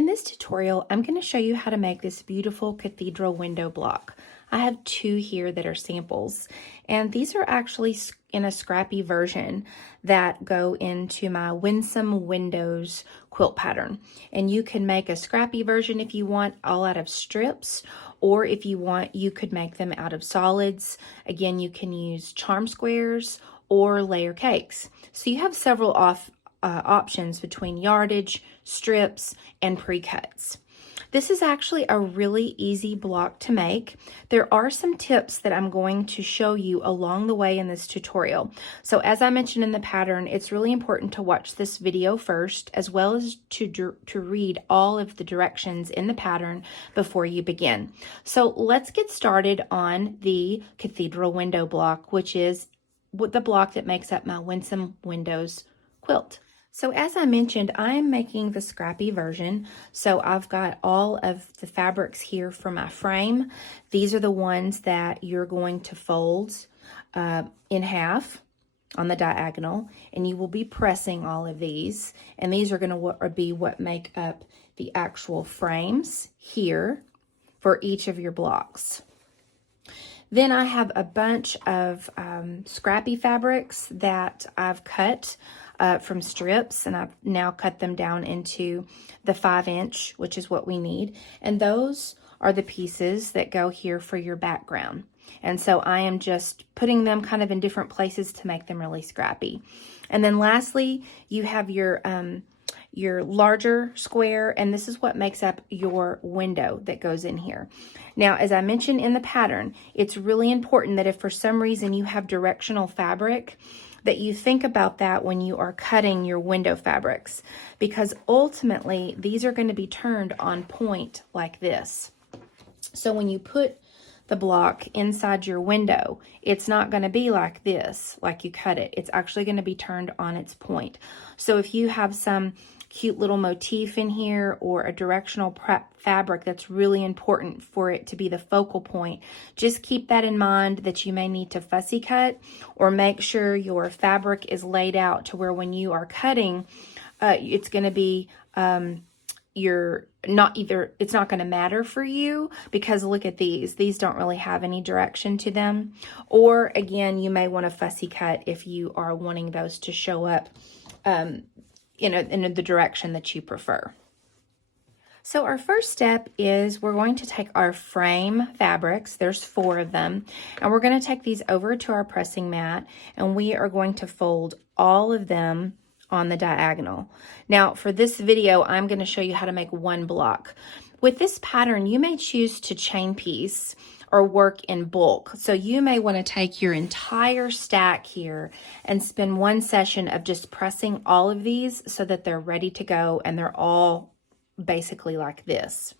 In this tutorial, I'm going to show you how to make this beautiful cathedral window block. I have two here that are samples, and these are actually in a scrappy version that go into my Winsome Windows quilt pattern. And you can make a scrappy version if you want, all out of strips, or if you want, you could make them out of solids. Again, you can use charm squares or layer cakes. So you have several options between yardage, strips, and pre-cuts. This is actually a really easy block to make. There are some tips that I'm going to show you along the way in this tutorial. So as I mentioned in the pattern, it's really important to watch this video first, as well as to read all of the directions in the pattern before you begin. So let's get started on the cathedral window block, which is the block that makes up my Winsome Windows quilt. So as I mentioned, I'm making the scrappy version. So I've got all of the fabrics here for my frame. These are the ones that you're going to fold in half on the diagonal, and you will be pressing all of these. And these are going to be what make up the actual frames here for each of your blocks. Then I have a bunch of scrappy fabrics that I've cut from strips, and I've now cut them down into the 5-inch, which is what we need. And those are the pieces that go here for your background. And so I am just putting them kind of in different places to make them really scrappy. And then lastly, you have your larger square, and this is what makes up your window that goes in here. Now, as I mentioned in the pattern, it's really important that if for some reason you have directional fabric, that you think about that when you are cutting your window fabrics, because ultimately these are going to be turned on point like this. So when you put the block inside your window, it's not going to be like this, like you cut it. It's actually going to be turned on its point. So if you have some cute little motif in here or a directional fabric that's really important for it to be the focal point, just keep that in mind, that you may need to fussy cut, or make sure your fabric is laid out to where when you are cutting, it's going to be it's not going to matter for you, because look at these don't really have any direction to them. Or again, you may want to fussy cut if you are wanting those to show up in the direction that you prefer. So our first step is we're going to take our frame fabrics, there's 4 of them, and we're going to take these over to our pressing mat, and we are going to fold all of them on the diagonal. Now for this video, I'm going to show you how to make one block. With this pattern, you may choose to chain piece or work in bulk. So you may want to take your entire stack here and spend one session of just pressing all of these so that they're ready to go and they're all basically like this.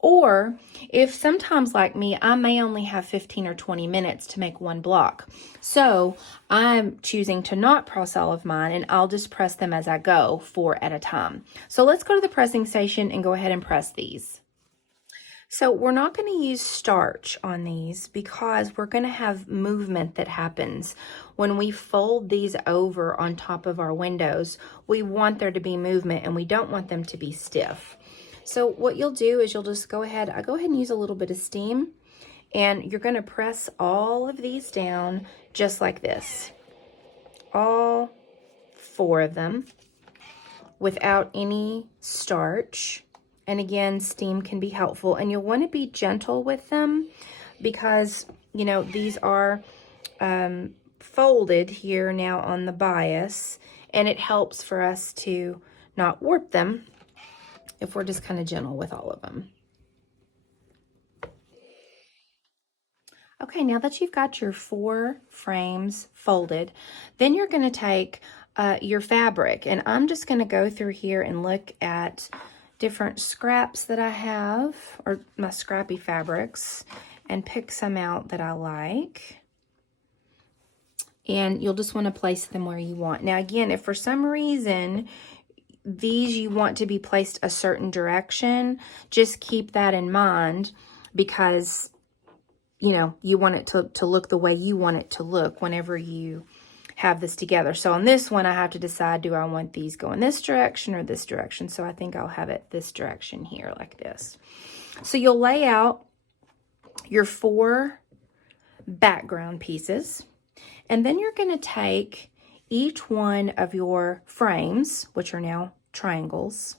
Or if sometimes like me, I may only have 15 or 20 minutes to make one block. So I'm choosing to not press all of mine, and I'll just press them as I go, 4 at a time. So let's go to the pressing station and go ahead and press these. So we're not going to use starch on these because we're going to have movement that happens. When we fold these over on top of our windows, we want there to be movement, and we don't want them to be stiff. So what you'll do is you'll just go ahead and use a little bit of steam, and you're going to press all of these down just like this. All 4 of them without any starch. And again, steam can be helpful, and you'll want to be gentle with them because, these are folded here now on the bias, and it helps for us to not warp them if we're just kind of gentle with all of them. Okay, now that you've got your 4 frames folded, then you're going to take your fabric, and I'm just going to go through here and look at different scraps that I have, or my scrappy fabrics, and pick some out that I like. And you'll just want to place them where you want. Now again, if for some reason these you want to be placed a certain direction, just keep that in mind, because you want it to look the way you want it to look whenever you have this together. So on this one, I have to decide, do I want these going this direction or this direction? So I think I'll have it this direction here like this. So you'll lay out your 4 background pieces, and then you're going to take each one of your frames, which are now triangles,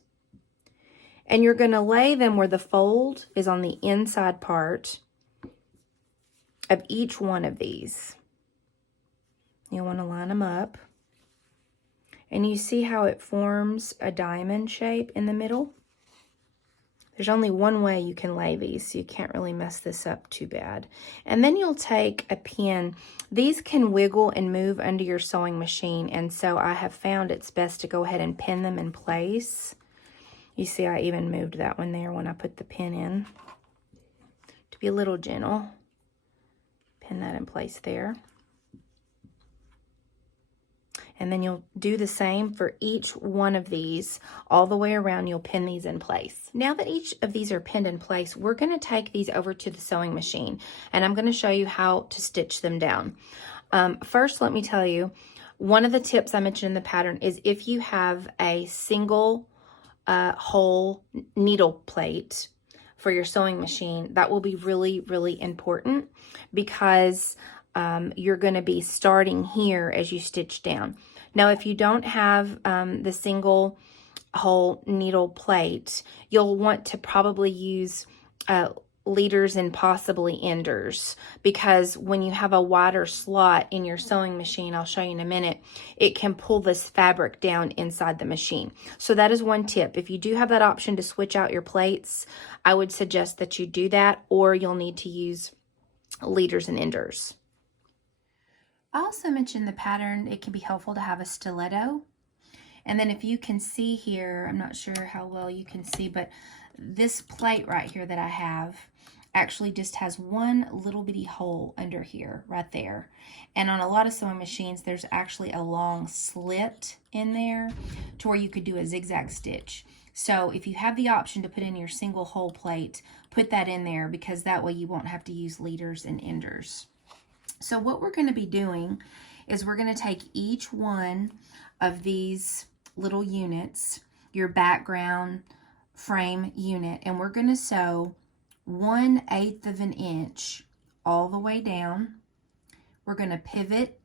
and you're going to lay them where the fold is on the inside part of each one of these. You want to line them up. And you see how it forms a diamond shape in the middle? There's only one way you can lay these, so you can't really mess this up too bad. And then you'll take a pin. These can wiggle and move under your sewing machine, and so I have found it's best to go ahead and pin them in place. You see, I even moved that one there when I put the pin in. To be a little gentle, pin that in place there. And then you'll do the same for each one of these. All the way around, you'll pin these in place. Now that each of these are pinned in place, we're going to take these over to the sewing machine, and I'm going to show you how to stitch them down. First, let me tell you, one of the tips I mentioned in the pattern is if you have a single whole needle plate for your sewing machine, that will be really, really important, because you're going to be starting here as you stitch down. Now, if you don't have the single whole needle plate, you'll want to probably use leaders and possibly enders, because when you have a wider slot in your sewing machine, I'll show you in a minute, it can pull this fabric down inside the machine. So that is one tip. If you do have that option to switch out your plates, I would suggest that you do that, or you'll need to use leaders and enders. I also mentioned the pattern, it can be helpful to have a stiletto. And then if you can see here, I'm not sure how well you can see, but this plate right here that I have actually just has one little bitty hole under here, right there. And on a lot of sewing machines, there's actually a long slit in there to where you could do a zigzag stitch. So if you have the option to put in your single hole plate, put that in there, because that way you won't have to use leaders and enders. So what we're going to be doing is we're going to take each one of these little units, your background frame unit, and we're going to sew 1/8 of an inch all the way down. We're going to pivot,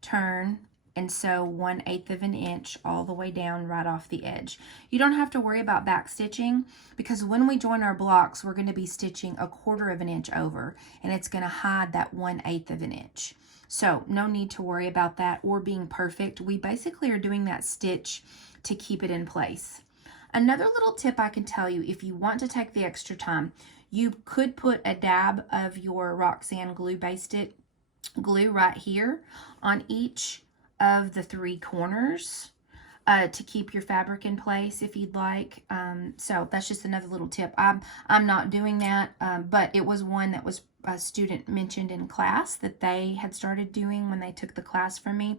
turn, and sew 1/8 of an inch all the way down right off the edge. You don't have to worry about back stitching, because when we join our blocks, we're going to be stitching 1/4 of an inch over, and it's going to hide that 1/8 of an inch. So no need to worry about that or being perfect. We basically are doing that stitch to keep it in place. Another little tip I can tell you, if you want to take the extra time, you could put a dab of your Roxanne glue based it glue right here on each of the 3 corners to keep your fabric in place if you'd like. So that's just another little tip. I'm not doing that, but it was one that was a student mentioned in class that they had started doing when they took the class from me,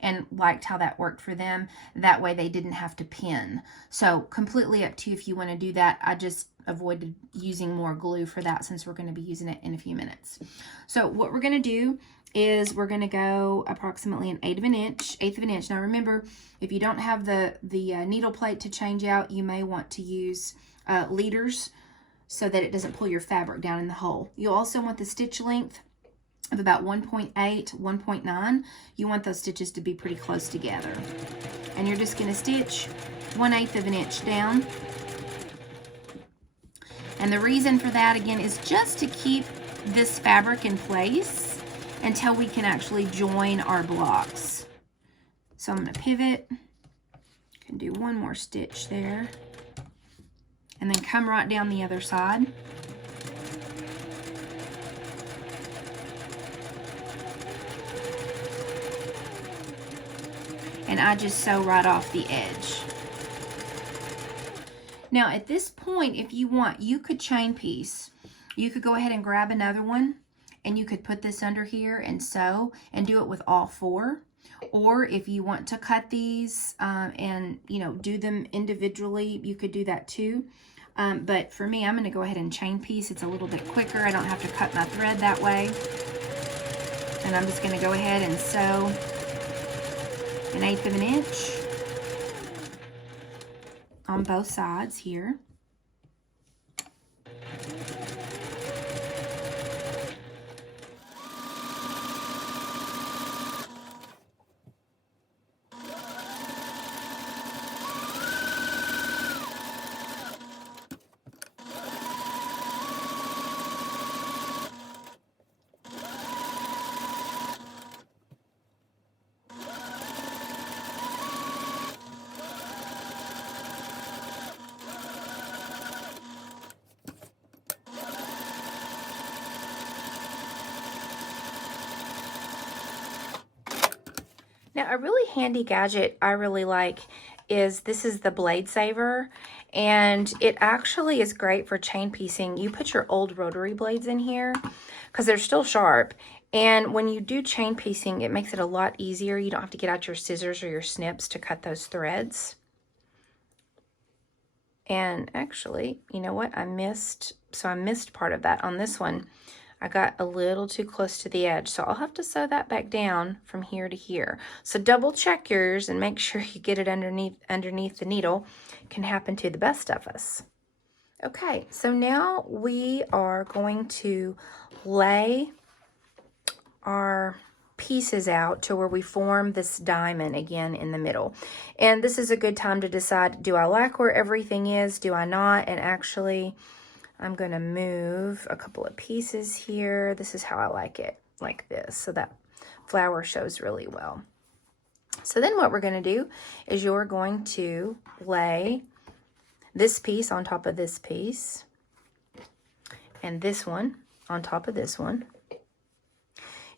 and liked how that worked for them. That way they didn't have to pin. So completely up to you if you want to do that. I just avoided using more glue for that, since we're going to be using it in a few minutes. So what we're going to do is we're going to go approximately 1/8 of an inch. Now remember, if you don't have the needle plate to change out, you may want to use leaders so that it doesn't pull your fabric down in the hole. You'll also want the stitch length of about 1.8, 1.9. You want those stitches to be pretty close together. And you're just going to stitch 1/8 of an inch down. And the reason for that, again, is just to keep this fabric in place until we can actually join our blocks. So I'm going to pivot, can do one more stitch there, and then come right down the other side. And I just sew right off the edge. Now at this point, if you want, you could chain piece. You could go ahead and grab another one, and you could put this under here and sew and do it with all 4. Or if you want to cut these and, you know, do them individually, you could do that too. But for me, I'm going to go ahead and chain piece. It's a little bit quicker. I don't have to cut my thread that way. And I'm just gonna go ahead and sew 1/8 of an inch on both sides here. Now, a really handy gadget I really like is this is the blade saver, and it actually is great for chain piecing. You put your old rotary blades in here because they're still sharp, and when you do chain piecing, it makes it a lot easier. You don't have to get out your scissors or your snips to cut those threads. And actually, you know what? I missed part of that on this one. I got a little too close to the edge, so I'll have to sew that back down from here to here. So double check yours and make sure you get it underneath the needle. It can happen to the best of us. Okay, so now we are going to lay our pieces out to where we form this diamond again in the middle. And this is a good time to decide, do I like where everything is? Do I not? And actually, I'm going to move a couple of pieces here. This is how I like it, like this, so that flower shows really well. So then what we're going to do is you're going to lay this piece on top of this piece, and this one on top of this one.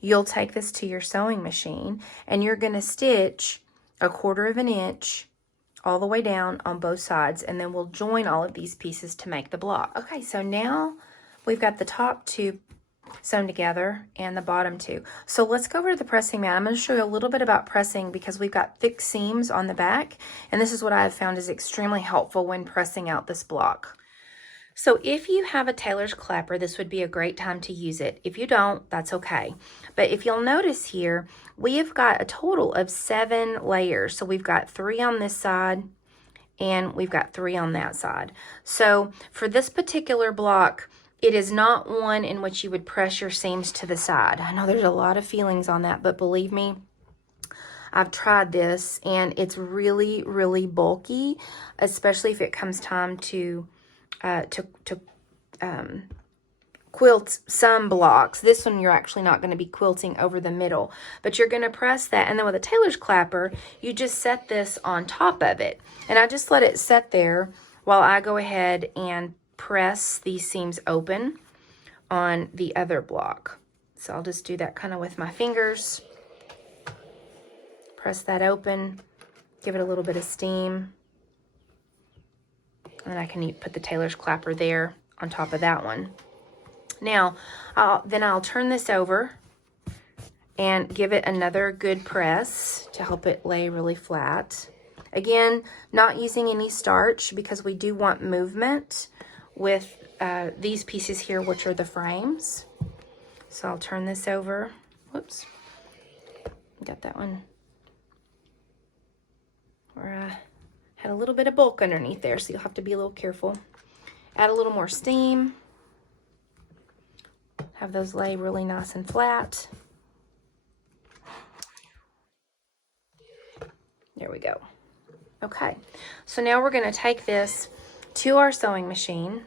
You'll take this to your sewing machine, and you're going to stitch 1/4 of an inch all the way down on both sides, and then we'll join all of these pieces to make the block. Okay, so now we've got the top two sewn together and the bottom two. So let's go over to the pressing mat. I'm going to show you a little bit about pressing because we've got thick seams on the back, and this is what I have found is extremely helpful when pressing out this block. So if you have a tailor's clapper, this would be a great time to use it. If you don't, that's okay. But if you'll notice here, we have got a total of 7 layers. So we've got 3 on this side and we've got 3 on that side. So for this particular block, it is not one in which you would press your seams to the side. I know there's a lot of feelings on that, but believe me, I've tried this and it's really, really bulky, especially if it comes time to quilt some blocks. This one you're actually not going to be quilting over the middle, but you're going to press that, and then with a tailor's clapper you just set this on top of it, and I just let it set there while I go ahead and press these seams open on the other block. So I'll just do that kind of with my fingers, press that open, give it a little bit of steam. And then I can put the tailor's clapper there on top of that one. Now, I'll turn this over and give it another good press to help it lay really flat. Again, not using any starch because we do want movement with these pieces here, which are the frames. So I'll turn this over. Whoops. Got that one. Had a little bit of bulk underneath there, so you'll have to be a little careful. Add a little more steam. Have those lay really nice and flat. There we go. Okay, so now we're going to take this to our sewing machine,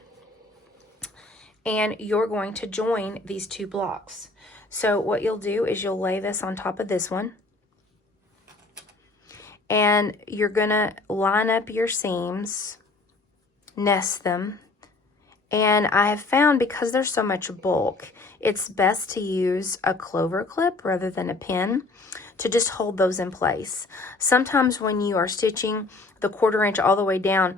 and you're going to join these 2 blocks. So what you'll do is you'll lay this on top of this one, and you're gonna line up your seams, nest them, and I have found because there's so much bulk, it's best to use a clover clip rather than a pin to just hold those in place. Sometimes when you are stitching the 1/4 inch all the way down,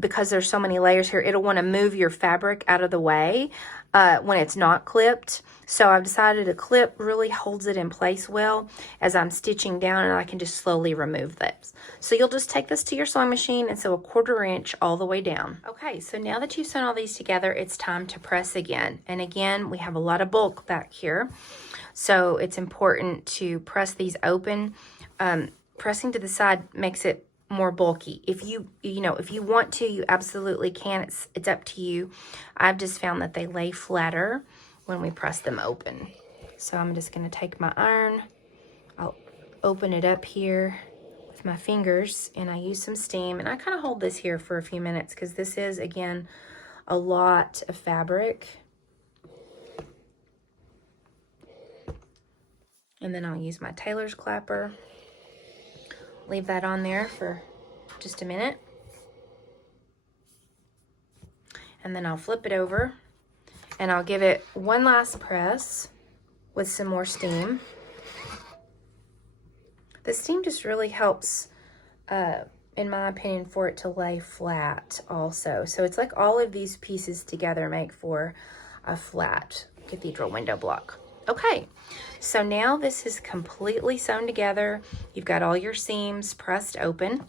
because there's so many layers here, it'll want to move your fabric out of the way when it's not clipped. So I've decided a clip really holds it in place well as I'm stitching down, and I can just slowly remove this. So you'll just take this to your sewing machine and sew a 1/4 inch all the way down. Okay, so now that you've sewn all these together, it's time to press again. And again, we have a lot of bulk back here. So it's important to press these open. Pressing to the side makes it more bulky. If you want to, you absolutely can. It's up to you. I've just found that they lay flatter when we press them open. So I'm just going to take my iron. I'll open it up here with my fingers, and I use some steam, and I kind of hold this here for a few minutes because this is, again, a lot of fabric. And then I'll use my tailor's clapper. Leave that on there for just a minute. And then I'll flip it over, and I'll give it one last press with some more steam. The steam just really helps, in my opinion, for it to lay flat also. So it's like all of these pieces together make for a flat cathedral window block. Okay, so now this is completely sewn together. You've got all your seams pressed open,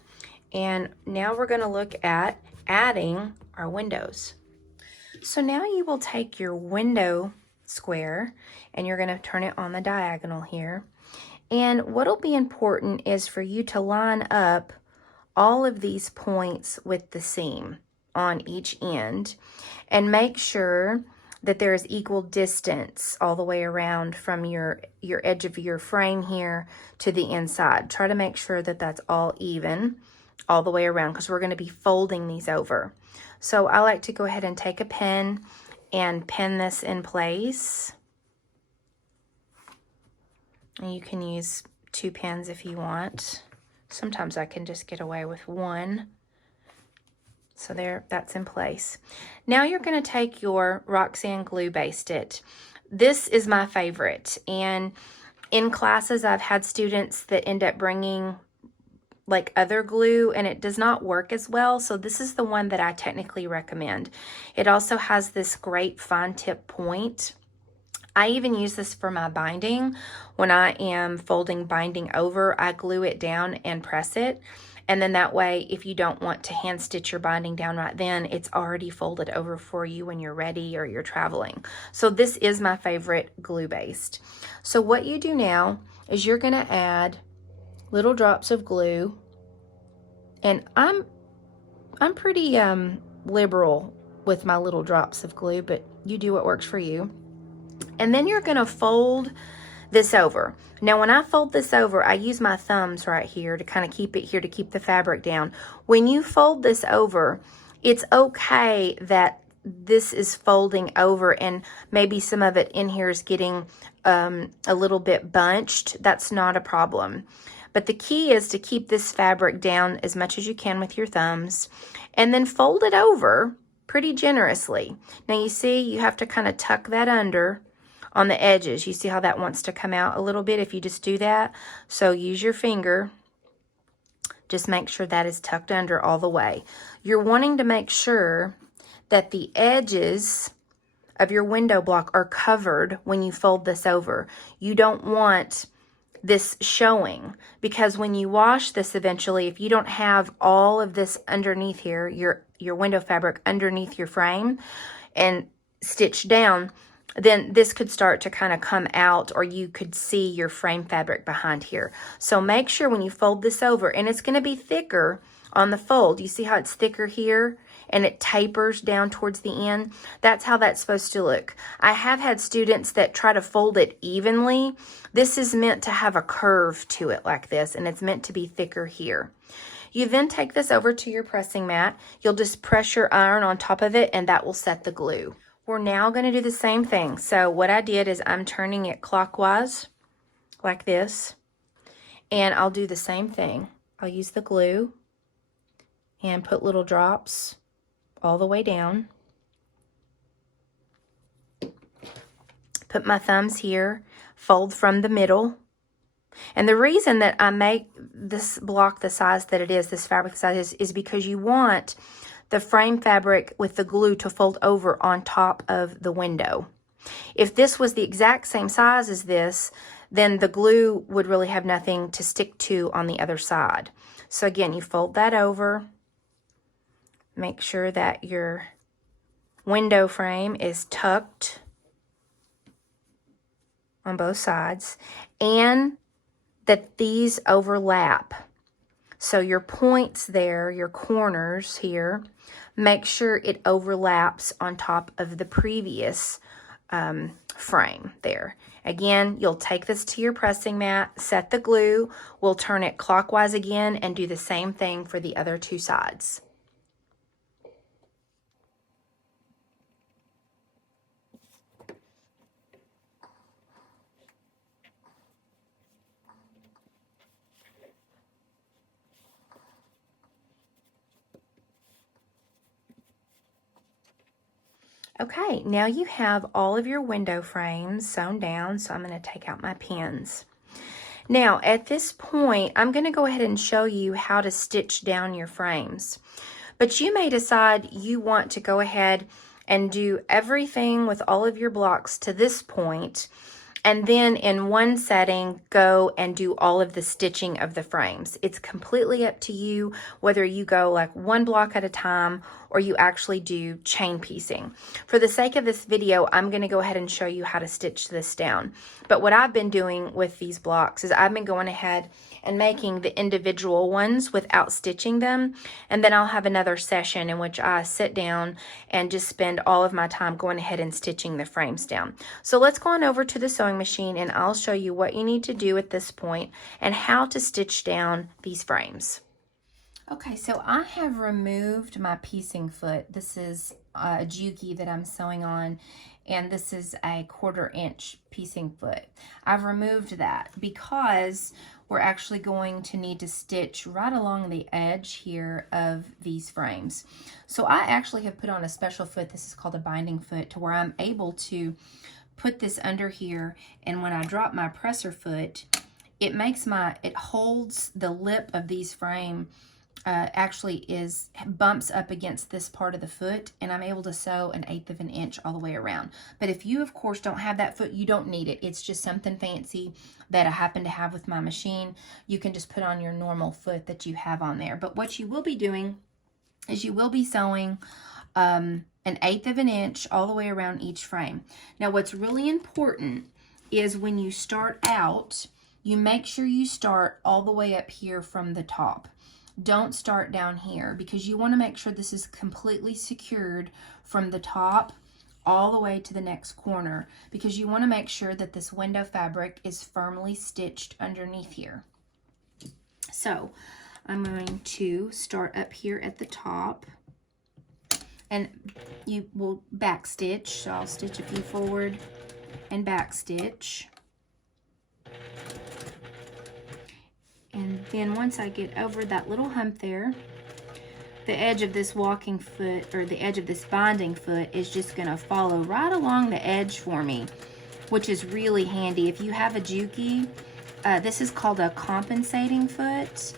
and now we're going to look at adding our windows. So now you will take your window square and you're going to turn it on the diagonal here. And what'll be important is for you to line up all of these points with the seam on each end, and make sure that there is equal distance all the way around from your edge of your frame here to the inside. Try to make sure that that's all even all the way around, because we're going to be folding these over. So I like to go ahead and take a pen and pin this in place. And you can use 2 pens if you want. Sometimes I can just get away with 1. So there, that's in place. Now you're going to take your Roxanne glue based it. This is my favorite, and in classes I've had students that end up bringing like other glue and it does not work as well, so this is the one that I technically recommend. It also has this great fine tip point. I even use this for my binding. When I am folding binding over, I glue it down and press it. And then that way, if you don't want to hand stitch your binding down right then, it's already folded over for you when you're ready or you're traveling. So this is my favorite glue based. So what you do now is you're going to add little drops of glue. And I'm pretty liberal with my little drops of glue, but you do what works for you. And then you're going to fold this over. Now when I fold this over, I use my thumbs right here to kind of keep it here to keep the fabric down. When you fold this over, it's okay that this is folding over and maybe some of it in here is getting a little bit bunched. That's not a problem. But the key is to keep this fabric down as much as you can with your thumbs, and then fold it over pretty generously. Now you see you have to kind of tuck that under on the edges. You see how that wants to come out a little bit if you just do that? So use your finger. Just make sure that is tucked under all the way. You're wanting to make sure that the edges of your window block are covered when you fold this over. You don't want this showing, because when you wash this eventually, if you don't have all of this underneath here, your window fabric underneath your frame and stitched down, then this could start to kind of come out, or you could see your frame fabric behind here. So make sure when you fold this over, and it's going to be thicker on the fold. You see how it's thicker here and it tapers down towards the end? That's how that's supposed to look. I have had students that try to fold it evenly. This is meant to have a curve to it like this, and it's meant to be thicker here. You then take this over to your pressing mat. You'll just press your iron on top of it, and that will set the glue. We're now going to do the same thing. So what I did is I'm turning it clockwise like this, and I'll do the same thing. I'll use the glue and put little drops all the way down. Put my thumbs here, fold from the middle. And the reason that I make this block the size that it is, this fabric size, is because you want the frame fabric with the glue to fold over on top of the window. If this was the exact same size as this, then the glue would really have nothing to stick to on the other side. So again, you fold that over. Make sure that your window frame is tucked on both sides, and that these overlap. So your points there, your corners here, make sure it overlaps on top of the previous frame there. Again, you'll take this to your pressing mat, set the glue, we'll turn it clockwise again and do the same thing for the other two sides. Okay, now you have all of your window frames sewn down, so I'm going to take out my pins. Now, at this point, I'm going to go ahead and show you how to stitch down your frames. But you may decide you want to go ahead and do everything with all of your blocks to this point, and then in one setting go and do all of the stitching of the frames. It's completely up to you whether you go like one block at a time or you actually do chain piecing. For the sake of this video, I'm going to go ahead and show you how to stitch this down. But what I've been doing with these blocks is I've been going ahead and making the individual ones without stitching them, and then I'll have another session in which I sit down and just spend all of my time going ahead and stitching the frames down. So let's go on over to the sewing machine and I'll show you what you need to do at this point and how to stitch down these frames. Okay, so I have removed my piecing foot. This is a Juki that I'm sewing on, and this is a 1/4 inch piecing foot. I've removed that because we're actually going to need to stitch right along the edge here of these frames. So I actually have put on a special foot. This is called a binding foot, to where I'm able to put this under here, and when I drop my presser foot, it holds the lip of these frame bumps up against this part of the foot, and I'm able to sew 1/8 of an inch all the way around. But if you, of course, don't have that foot, you don't need it. It's just something fancy that I happen to have with my machine. You can just put on your normal foot that you have on there. But what you will be doing is you will be sewing 1/8 of an inch all the way around each frame. Now, what's really important is when you start out, you make sure you start all the way up here from the top. Don't start down here, because you want to make sure this is completely secured from the top all the way to the next corner, because you want to make sure that this window fabric is firmly stitched underneath here. So I'm going to start up here at the top, and you will back stitch. So I'll stitch a few forward and back stitch. And then once I get over that little hump there, the edge of this walking foot, or the edge of this binding foot, is just going to follow right along the edge for me, which is really handy. If you have a Juki, this is called a compensating foot,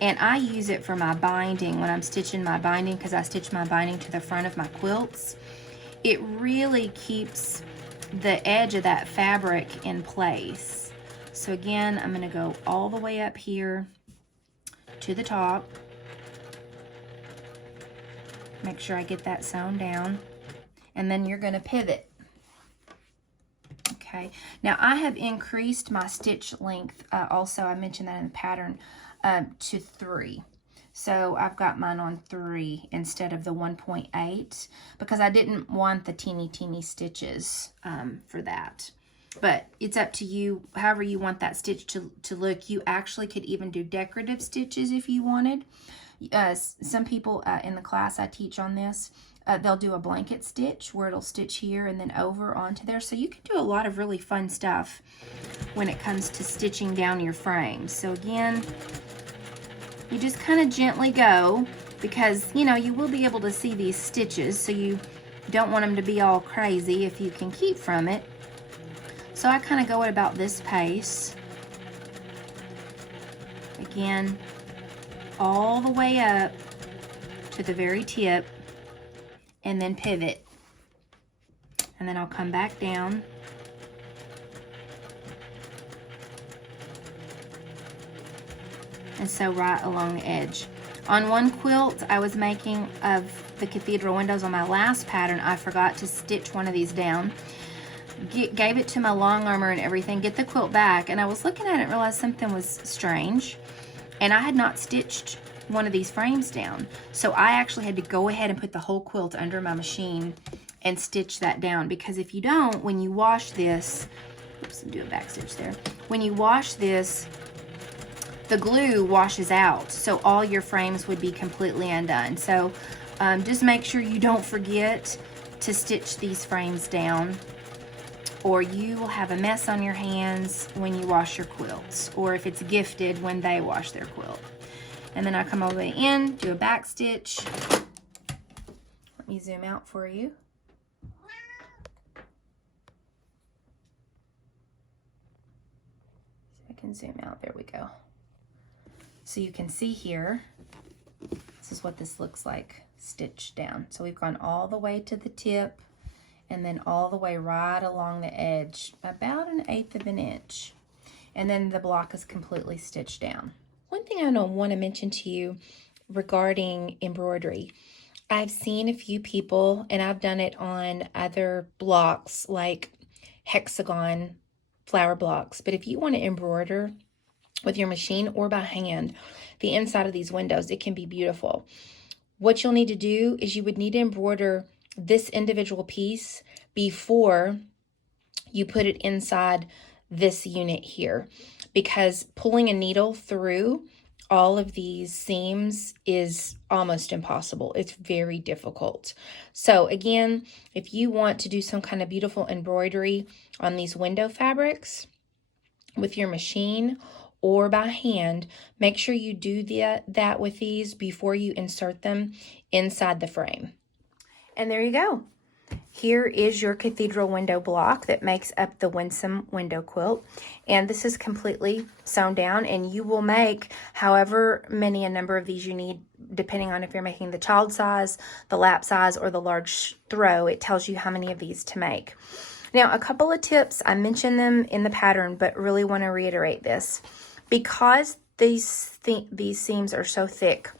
and I use it for my binding when I'm stitching my binding, because I stitch my binding to the front of my quilts. It really keeps the edge of that fabric in place. So again, I'm going to go all the way up here to the top. Make sure I get that sewn down. And then you're going to pivot. Okay. Now I have increased my stitch length. Also, I mentioned that in the pattern, to 3. So I've got mine on 3 instead of the 1.8, because I didn't want the teeny stitches for that. But it's up to you, however you want that stitch to look. You actually could even do decorative stitches if you wanted. Some people in the class I teach on this, they'll do a blanket stitch where it'll stitch here and then over onto there. So you can do a lot of really fun stuff when it comes to stitching down your frames. So again, you just kind of gently go, because, you know, you will be able to see these stitches, so you don't want them to be all crazy if you can keep from it. So I kind of go at about this pace. Again, all the way up to the very tip, and then pivot. And then I'll come back down. And sew right along the edge. On one quilt I was making of the cathedral windows on my last pattern, I forgot to stitch one of these down. gave it to my long armor and everything, get the quilt back, and I was looking at it and realized something was strange. And I had not stitched one of these frames down. So I actually had to go ahead and put the whole quilt under my machine and stitch that down. Because if you don't, when you wash this, oops, do a back stitch there. When you wash this, the glue washes out. So all your frames would be completely undone. So just make sure you don't forget to stitch these frames down, or you will have a mess on your hands when you wash your quilts, or if it's gifted when they wash their quilt. And then I come all the way in, do a back stitch. Let me zoom out for you. So I can zoom out, there we go. So you can see here, this is what this looks like stitched down. So we've gone all the way to the tip, and then all the way right along the edge, about 1/8 of an inch. And then the block is completely stitched down. One thing I want to mention to you regarding embroidery, I've seen a few people, and I've done it on other blocks like hexagon flower blocks, but if you want to embroider with your machine or by hand the inside of these windows, it can be beautiful. What you'll need to do is you would need to embroider this individual piece before you put it inside this unit here, because pulling a needle through all of these seams is almost impossible. It's very difficult. So again, if you want to do some kind of beautiful embroidery on these window fabrics with your machine or by hand, make sure you do that with these before you insert them inside the frame. And there you go. Here is your cathedral window block that makes up the Winsome window quilt. And this is completely sewn down, and you will make however many a number of these you need, depending on if you're making the child size, the lap size, or the large throw. It tells you how many of these to make. Now, a couple of tips, I mentioned them in the pattern, but really want to reiterate this. Because these seams are so thick,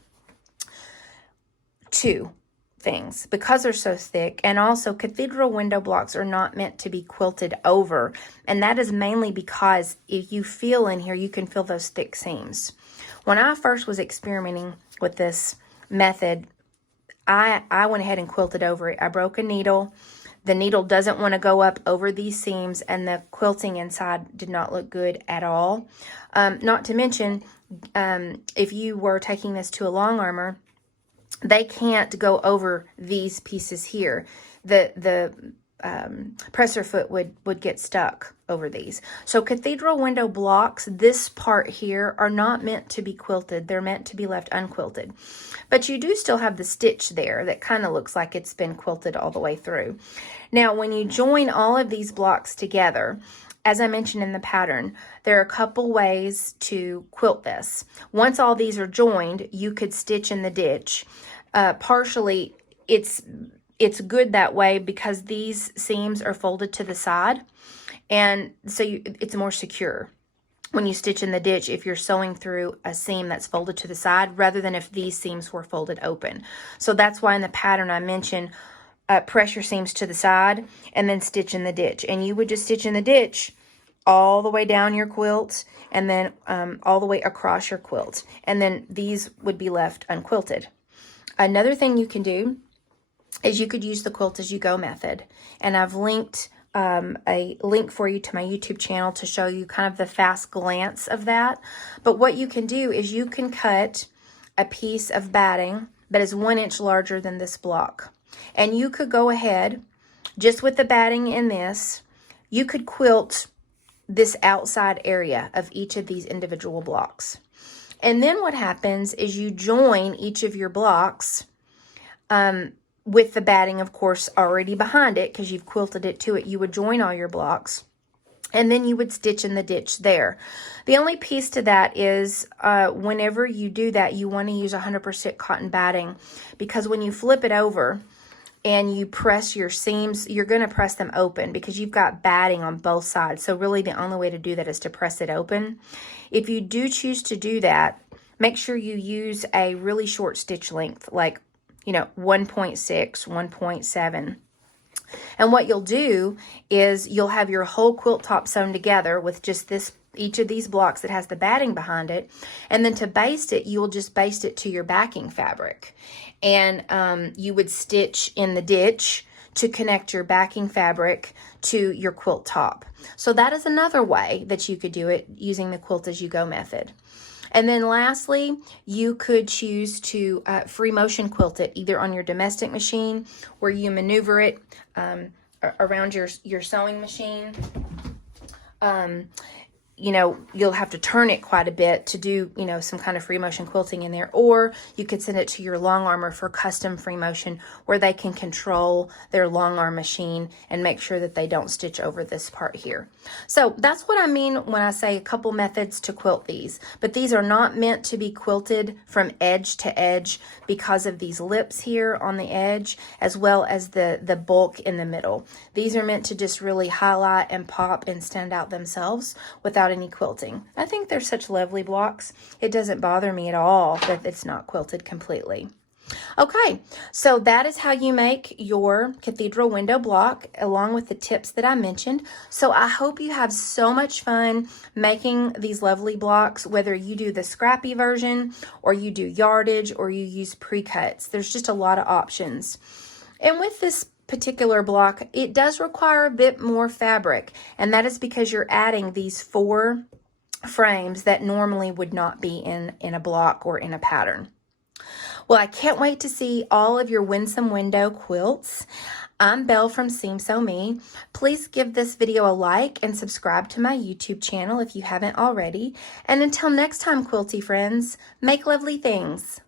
two things, because they're so thick, and also cathedral window blocks are not meant to be quilted over, and that is mainly because if you feel in here, you can feel those thick seams. When I first was experimenting with this method, I went ahead and quilted over it. I broke a needle. The needle doesn't want to go up over these seams, and the quilting inside did not look good at all. Not to mention, if you were taking this to a long armor, they can't go over these pieces here. The presser foot would get stuck over these. So cathedral window blocks, this part here, are not meant to be quilted. They're meant to be left unquilted. But you do still have the stitch there that kind of looks like it's been quilted all the way through. Now, when you join all of these blocks together, as I mentioned in the pattern, there are a couple ways to quilt this. Once all these are joined, you could stitch in the ditch. Partially, it's good that way because these seams are folded to the side, and so it's more secure when you stitch in the ditch if you're sewing through a seam that's folded to the side rather than if these seams were folded open. So that's why in the pattern I mentioned press your seams to the side and then stitch in the ditch, and you would just stitch in the ditch all the way down your quilt and then all the way across your quilt, and then these would be left unquilted. Another thing you can do is you could use the quilt as you go method, and I've linked a link for you to my YouTube channel to show you kind of the fast glance of that. But what you can do is you can cut a piece of batting that is 1 inch larger than this block, and you could go ahead just with the batting in this, you could quilt this outside area of each of these individual blocks. And then what happens is you join each of your blocks with the batting, of course, already behind it because you've quilted it to it. You would join all your blocks, and then you would stitch in the ditch there. The only piece to that is whenever you do that, you want to use 100% cotton batting, because when you flip it over and you press your seams, you're going to press them open because you've got batting on both sides. So really the only way to do that is to press it open. If you do choose to do that, make sure you use a really short stitch length, like 1.6, 1.7. And what you'll do is you'll have your whole quilt top sewn together with just each of these blocks that has the batting behind it. And then to baste it, you will just baste it to your backing fabric. And you would stitch in the ditch to connect your backing fabric to your quilt top. So that is another way that you could do it using the quilt as you go method. And then lastly, you could choose to free motion quilt it either on your domestic machine where you maneuver it around your sewing machine. You know, you'll have to turn it quite a bit to do, you know, some kind of free motion quilting in there. Or you could send it to your long armor for custom free motion where they can control their long arm machine and make sure that they don't stitch over this part here. So that's what I mean when I say a couple methods to quilt these. But these are not meant to be quilted from edge to edge because of these lips here on the edge, as well as the bulk in the middle. These are meant to just really highlight and pop and stand out themselves without any quilting. I think they're such lovely blocks. It doesn't bother me at all that it's not quilted completely. Okay, so that is how you make your cathedral window block along with the tips that I mentioned. So I hope you have so much fun making these lovely blocks, whether you do the scrappy version or you do yardage or you use pre-cuts. There's just a lot of options. And with this particular block, it does require a bit more fabric, and that is because you're adding these 4 frames that normally would not be in a block or in a pattern. Well, I can't wait to see all of your Winsome Window quilts. I'm Belle from Seam Sew Me. Please give this video a like and subscribe to my YouTube channel if you haven't already. And until next time, quilty friends, make lovely things.